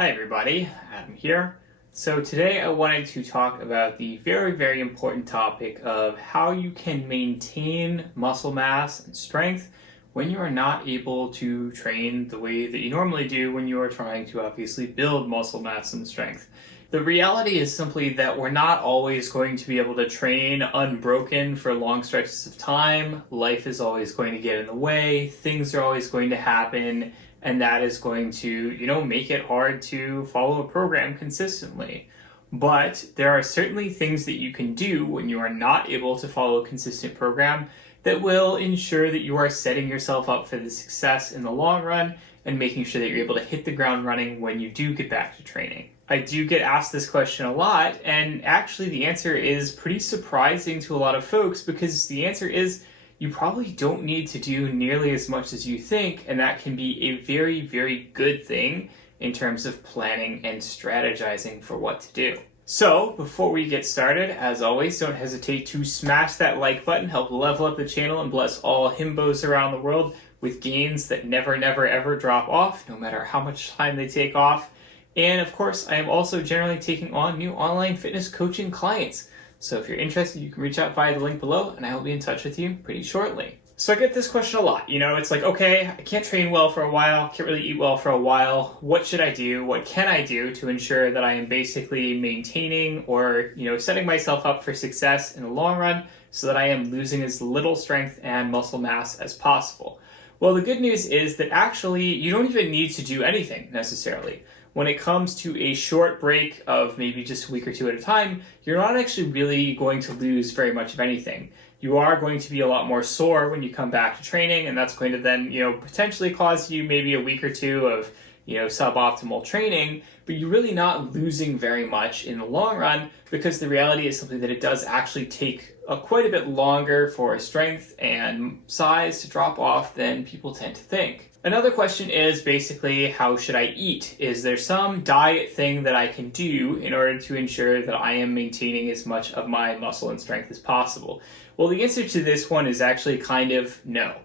Hi everybody, Adam here. So today I wanted to talk about the very important topic of how you can maintain muscle mass and strength when you are not able to train the way that you normally do when you are trying to obviously build muscle mass and strength. The reality is simply that we're not always going to be able to train unbroken for long stretches of time. Life is always going to get in the way, things are always going to happen, and that is going to, make it hard to follow a program consistently. But there are certainly things that you can do when you are not able to follow a consistent program that will ensure that you are setting yourself up for the success in the long run and making sure that you're able to hit the ground running when you do get back to training. I do get asked this question a lot, and actually the answer is pretty surprising to a lot of folks because the answer is you probably don't need to do nearly as much as you think, and that can be a very good thing in terms of planning and strategizing for what to do. So, before we get started, as always, don't hesitate to smash that like button, help level up the channel, and bless all Himbos around the world with gains that never ever drop off, no matter how much time they take off. And of course, I am also generally taking on new online fitness coaching clients. So if you're interested, you can reach out via the link below and I will be in touch with you pretty shortly. So I get this question a lot. It's like, okay, I can't train well for a while, can't really eat well for a while. What should I do? What can I do to ensure that I am basically maintaining or, setting myself up for success in the long run so that I am losing as little strength and muscle mass as possible? Well, the good news is that actually you don't even need to do anything necessarily. When it comes to a short break of maybe just a week or two at a time, you're not actually really going to lose very much of anything. You are going to be a lot more sore when you come back to training, and that's going to then, potentially cause you maybe a week or two of, suboptimal training, but you're really not losing very much in the long run because the reality is simply that it does actually take quite a bit longer for strength and size to drop off than people tend to think. Another question is basically, how should I eat? Is there some diet thing that I can do in order to ensure that I am maintaining as much of my muscle and strength as possible? Well, the answer to this one is actually kind of no.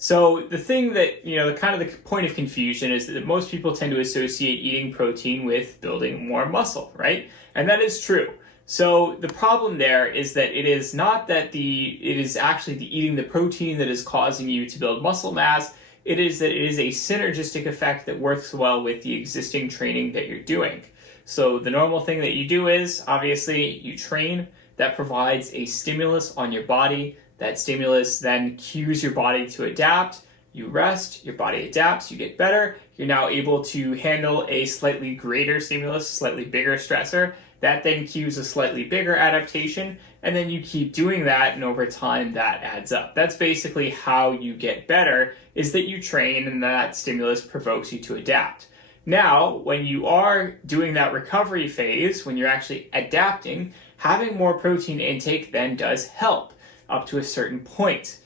So the thing that, the point of confusion is that most people tend to associate eating protein with building more muscle, right? And that is true. So the problem there is that it is not that it is actually the eating the protein that is causing you to build muscle mass. It is that it is a synergistic effect that works well with the existing training that you're doing. So the normal thing that you do is, obviously, you train. That provides a stimulus on your body. That stimulus then cues your body to adapt. You rest, your body adapts, you get better. You're now able to handle a slightly greater stimulus, slightly bigger stressor. That then cues a slightly bigger adaptation, and then you keep doing that, and over time that adds up. That's basically how you get better, is that you train and that stimulus provokes you to adapt. Now, when you are doing that recovery phase, when you're actually adapting, having more protein intake then does help up to a certain point.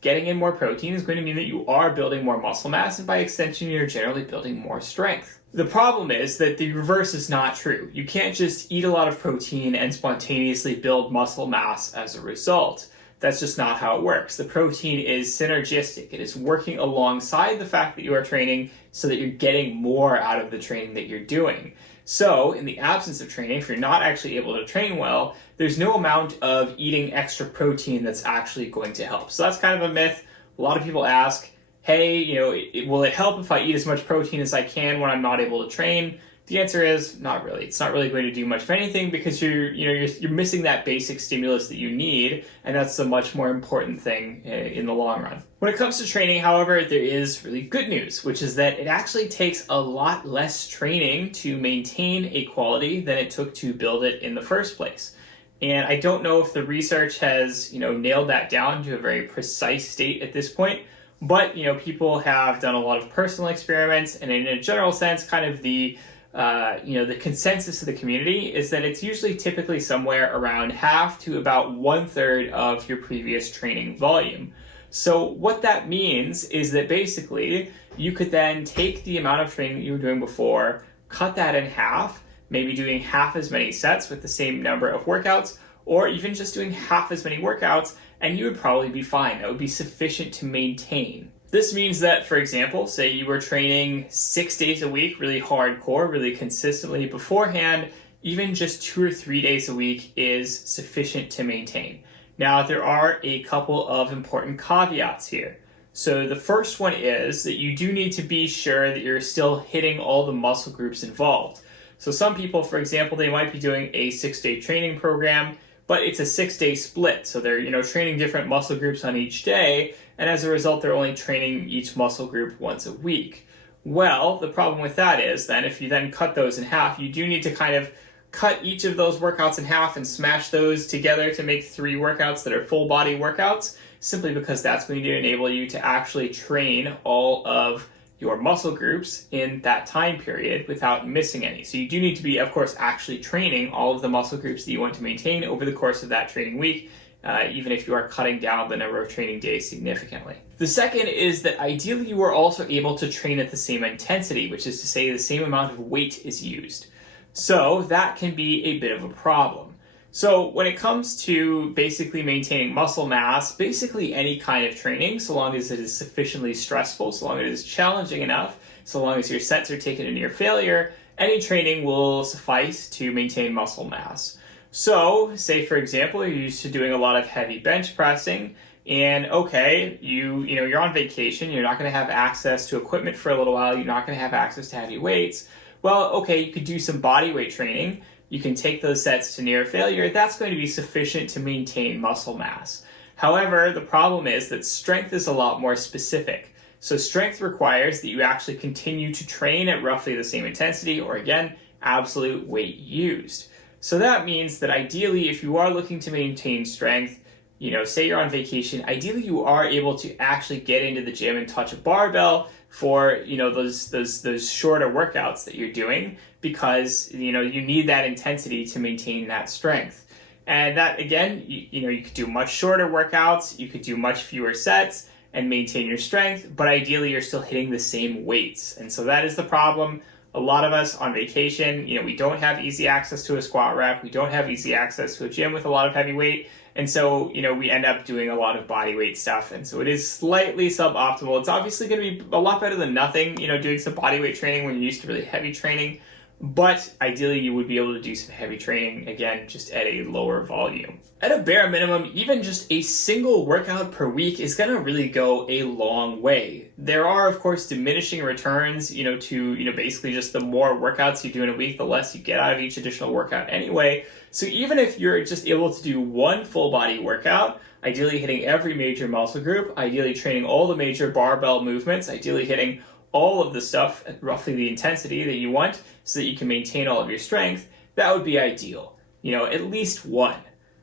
Getting in more protein is going to mean that you are building more muscle mass, and by extension, you're generally building more strength. The problem is that the reverse is not true. You can't just eat a lot of protein and spontaneously build muscle mass as a result. That's just not how it works. The protein is synergistic. It is working alongside the fact that you are training so that you're getting more out of the training that you're doing. So, in the absence of training, if you're not actually able to train well, there's no amount of eating extra protein that's actually going to help. So that's kind of a myth. A lot of people ask, hey, will it help if I eat as much protein as I can when I'm not able to train? The answer is not really. It's not really going to do much of anything because you're missing that basic stimulus that you need, and that's a much more important thing in the long run. When it comes to training, however, there is really good news, which is that it actually takes a lot less training to maintain a quality than it took to build it in the first place. And I don't know if the research has, nailed that down to a very precise state at this point, but, people have done a lot of personal experiments, and in a general sense, kind of the consensus of the community is that it's usually typically somewhere around half to about 1/3 of your previous training volume. So what that means is that basically you could then take the amount of training that you were doing before, cut that in half, maybe doing half as many sets with the same number of workouts, or even just doing half as many workouts, and you would probably be fine. That would be sufficient to maintain. This means that, for example, say you were training 6 days a week, really hardcore, really consistently beforehand, even just 2 or 3 days a week is sufficient to maintain. Now, there are a couple of important caveats here. So the first one is that you do need to be sure that you're still hitting all the muscle groups involved. So some people, for example, they might be doing a 6-day training program, but it's a 6-day split. So they're, training different muscle groups on each day, and as a result, they're only training each muscle group once a week. Well, the problem with that is then if you then cut those in half, you do need to kind of cut each of those workouts in half and smash those together to make 3 workouts that are full body workouts, simply because that's going to enable you to actually train all of your muscle groups in that time period without missing any. So you do need to be, of course, actually training all of the muscle groups that you want to maintain over the course of that training week, even if you are cutting down the number of training days significantly. The second is that ideally you are also able to train at the same intensity, which is to say the same amount of weight is used. So that can be a bit of a problem. So when it comes to basically maintaining muscle mass, basically any kind of training, so long as it is sufficiently stressful, so long as it is challenging enough, so long as your sets are taken to near failure, any training will suffice to maintain muscle mass. So say, for example, you're used to doing a lot of heavy bench pressing, and okay, you're on vacation, you're not going to have access to equipment for a little while, you're not going to have access to heavy weights. Well, okay, you could do some body weight training. You can take those sets to near failure. That's going to be sufficient to maintain muscle mass. However, the problem is that strength is a lot more specific. So strength requires that you actually continue to train at roughly the same intensity, or again, absolute weight used. So that means that ideally, if you are looking to maintain strength, say you're on vacation, ideally you are able to actually get into the gym and touch a barbell for, those shorter workouts that you're doing, because, you need that intensity to maintain that strength. And that, again, you could do much shorter workouts, you could do much fewer sets and maintain your strength, but ideally you're still hitting the same weights. And so that is the problem. A lot of us on vacation, we don't have easy access to a squat rack, we don't have easy access to a gym with a lot of heavy weight, and so, we end up doing a lot of body weight stuff, and so it is slightly suboptimal. It's obviously going to be a lot better than nothing, doing some body weight training when you're used to really heavy training, but ideally you would be able to do some heavy training, again, just at a lower volume. At a bare minimum, even just a single workout per week is going to really go a long way. There are, of course, diminishing returns, to, basically just the more workouts you do in a week, the less you get out of each additional workout anyway. So even if you're just able to do one full body workout, ideally hitting every major muscle group, ideally training all the major barbell movements, ideally hitting all of the stuff at roughly the intensity that you want so that you can maintain all of your strength, that would be ideal. At least one.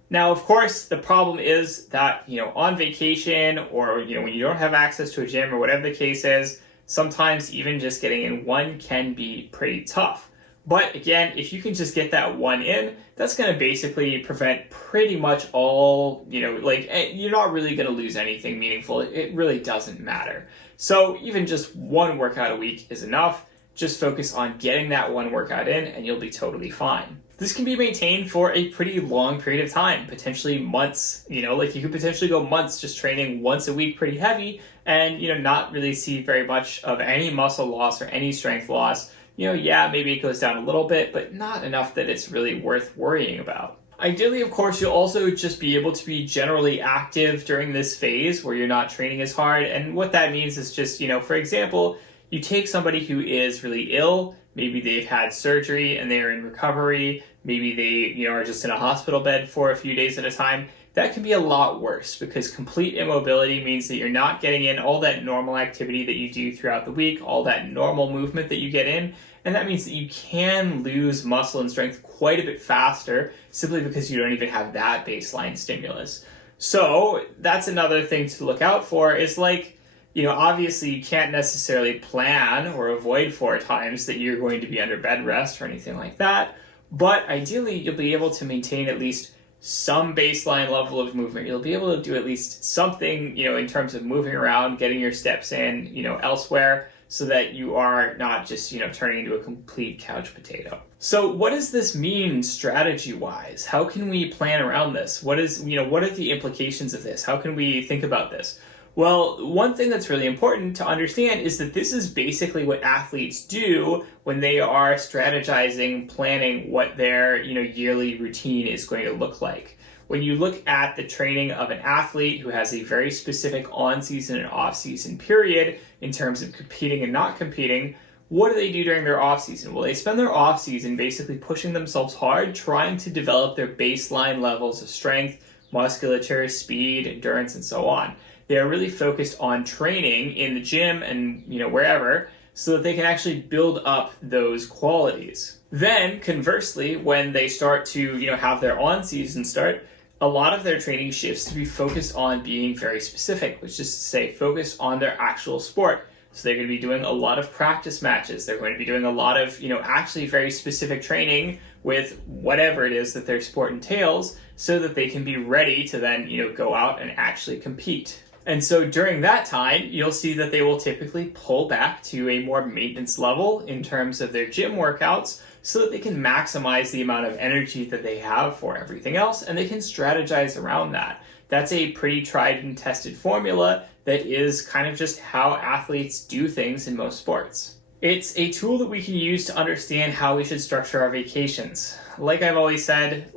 Now, of course, the problem is that, on vacation or, when you don't have access to a gym or whatever the case is, sometimes even just getting in one can be pretty tough. But again, if you can just get that one in, that's going to basically prevent pretty much all, you're not really going to lose anything meaningful. It really doesn't matter. So even just one workout a week is enough. Just focus on getting that one workout in and you'll be totally fine. This can be maintained for a pretty long period of time, potentially months. You could potentially go months just training once a week pretty heavy and, not really see very much of any muscle loss or any strength loss. Maybe it goes down a little bit, but not enough that it's really worth worrying about. Ideally, of course, you'll also just be able to be generally active during this phase where you're not training as hard. And what that means is just, for example, you take somebody who is really ill, maybe they've had surgery and they're in recovery, maybe they, are just in a hospital bed for a few days at a time. That can be a lot worse because complete immobility means that you're not getting in all that normal activity that you do throughout the week, all that normal movement that you get in, and that means that you can lose muscle and strength quite a bit faster simply because you don't even have that baseline stimulus. So that's another thing to look out for is obviously you can't necessarily plan or avoid 4 times that you're going to be under bed rest or anything like that, but ideally you'll be able to maintain at least some baseline level of movement. You'll be able to do at least something, in terms of moving around, getting your steps in, elsewhere, so that you are not just, turning into a complete couch potato. So what does this mean strategy-wise? How can we plan around this? What are the implications of this? How can we think about this? Well, one thing that's really important to understand is that this is basically what athletes do when they are strategizing, planning what their, yearly routine is going to look like. When you look at the training of an athlete who has a very specific on-season and off-season period in terms of competing and not competing, what do they do during their off-season? Well, they spend their off-season basically pushing themselves hard, trying to develop their baseline levels of strength, musculature, speed, endurance, and so on. They are really focused on training in the gym and wherever, so that they can actually build up those qualities. Then, conversely, when they start to have their on-season start, a lot of their training shifts to be focused on being very specific, which is to say focused on their actual sport. So they're going to be doing a lot of practice matches. They're going to be doing a lot of, actually very specific training with whatever it is that their sport entails, so that they can be ready to then, go out and actually compete. And so during that time, you'll see that they will typically pull back to a more maintenance level in terms of their gym workouts, so that they can maximize the amount of energy that they have for everything else, and they can strategize around that. That's a pretty tried and tested formula that is kind of just how athletes do things in most sports. It's a tool that we can use to understand how we should structure our vacations. Like I've always said,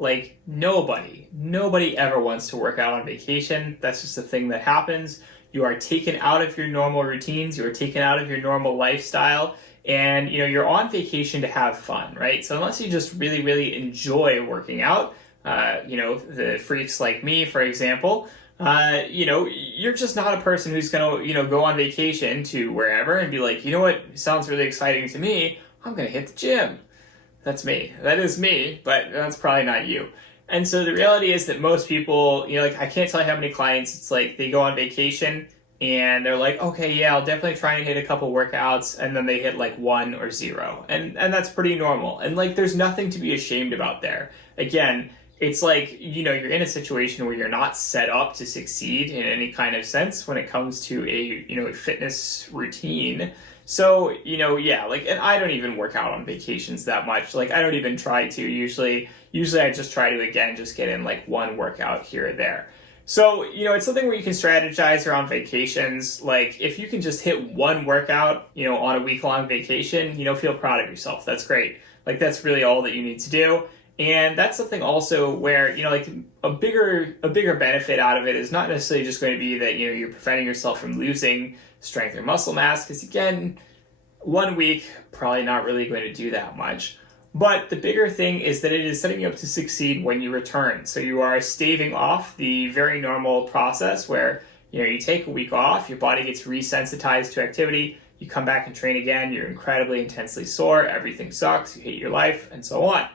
nobody ever wants to work out on vacation. That's just a thing that happens. You are taken out of your normal routines, you are taken out of your normal lifestyle, and you're on vacation to have fun, right? So unless you just really, really enjoy working out, the freaks like me, for example, you're just not a person who's going to, go on vacation to wherever and be like, you know what sounds really exciting to me? I'm going to hit the gym. That's me. That is me, but that's probably not you. And so the reality is that most people, I can't tell you how many clients, it's like they go on vacation and they're like, okay, yeah, I'll definitely try and hit a couple workouts, and then they hit like 1 or 0. And that's pretty normal. And there's nothing to be ashamed about there. Again, it's like, you're in a situation where you're not set up to succeed in any kind of sense when it comes to a fitness routine. So, and I don't even work out on vacations that much. I don't even try to. Usually I just try to, again, just get in 1 workout here or there. So, it's something where you can strategize around vacations. If you can just hit 1 workout, on a week-long vacation, feel proud of yourself. That's great. That's really all that you need to do. And that's something also where, a bigger benefit out of it is not necessarily just going to be that, you're preventing yourself from losing strength or muscle mass, because again, 1 week, probably not really going to do that much. But the bigger thing is that it is setting you up to succeed when you return. So you are staving off the very normal process where, you take a week off, your body gets resensitized to activity, you come back and train again, you're incredibly intensely sore, everything sucks, you hate your life, and so on.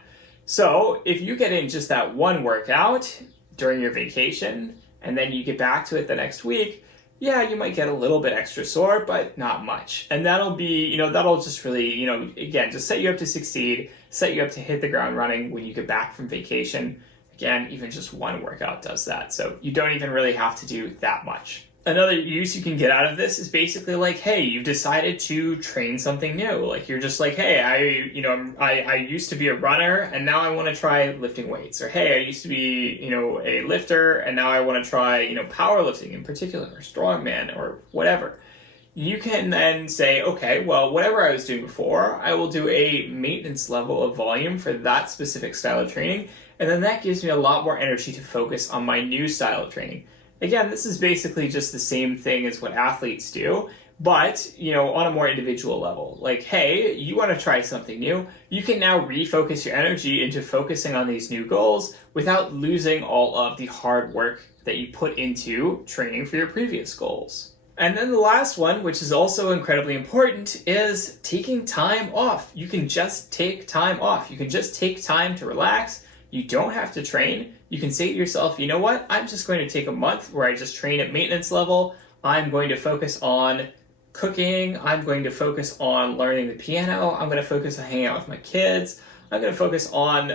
So if you get in just that 1 workout during your vacation, and then you get back to it the next week, yeah, you might get a little bit extra sore, but not much. And that'll be, that'll just really, again, just set you up to succeed, set you up to hit the ground running when you get back from vacation. Again, even just 1 workout does that. So you don't even really have to do that much. Another use you can get out of this is basically hey, you've decided to train something new. You're just hey, I used to be a runner and now I want to try lifting weights. Or hey, I used to be, a lifter and now I want to try, powerlifting in particular, or strongman, or whatever. You can then say, okay, well, whatever I was doing before, I will do a maintenance level of volume for that specific style of training. And then that gives me a lot more energy to focus on my new style of training. Again, this is basically just the same thing as what athletes do, but, on a more individual level. Hey, you want to try something new, you can now refocus your energy into focusing on these new goals without losing all of the hard work that you put into training for your previous goals. And then the last one, which is also incredibly important, is taking time off. You can just take time off. You can just take time to relax. You don't have to train. You can say to yourself, you know what? I'm just going to take a month where I just train at maintenance level. I'm going to focus on cooking. I'm going to focus on learning the piano. I'm going to focus on hanging out with my kids. I'm going to focus on,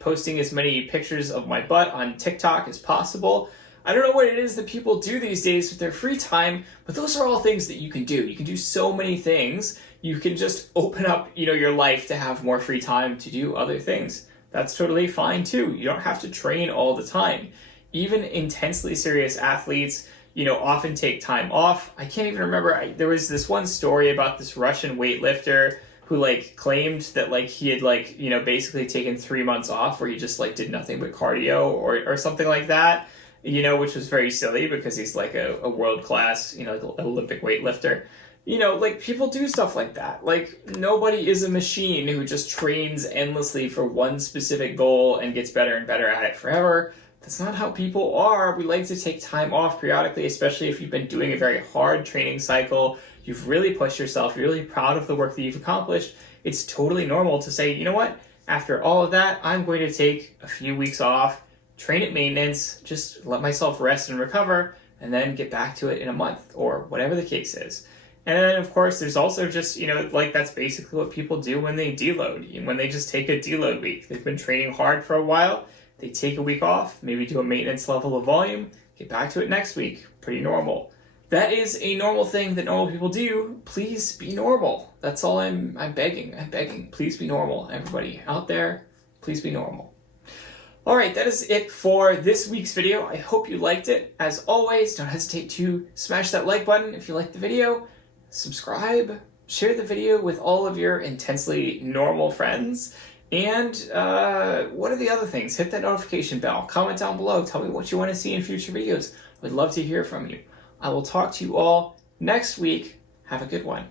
posting as many pictures of my butt on TikTok as possible. I don't know what it is that people do these days with their free time, but those are all things that you can do. You can do so many things. You can just open up, your life to have more free time to do other things. That's totally fine too. You don't have to train all the time. Even intensely serious athletes, often take time off. I can't even remember. There was this one story about this Russian weightlifter who claimed that he had basically taken 3 months off where he just did nothing but cardio or something like that, which was very silly because he's a world-class, Olympic weightlifter. People do stuff like that. Nobody is a machine who just trains endlessly for one specific goal and gets better and better at it forever. That's not how people are. We like to take time off periodically, especially if you've been doing a very hard training cycle. You've really pushed yourself. You're really proud of the work that you've accomplished. It's totally normal to say, you know what? After all of that, I'm going to take a few weeks off, train at maintenance, just let myself rest and recover, and then get back to it in a month or whatever the case is. And then, of course, there's also just, that's basically what people do when they deload, when they just take a deload week. They've been training hard for a while. They take a week off, maybe do a maintenance level of volume, get back to it next week. Pretty normal. That is a normal thing that normal people do. Please be normal. That's all I'm begging. I'm begging. Please be normal. Everybody out there, please be normal. All right, that is it for this week's video. I hope you liked it. As always, don't hesitate to smash that like button if you liked the video. Subscribe, share the video with all of your intensely normal friends. And what are the other things? Hit that notification bell. Comment down below. Tell me what you want to see in future videos. I would love to hear from you. I will talk to you all next week. Have a good one.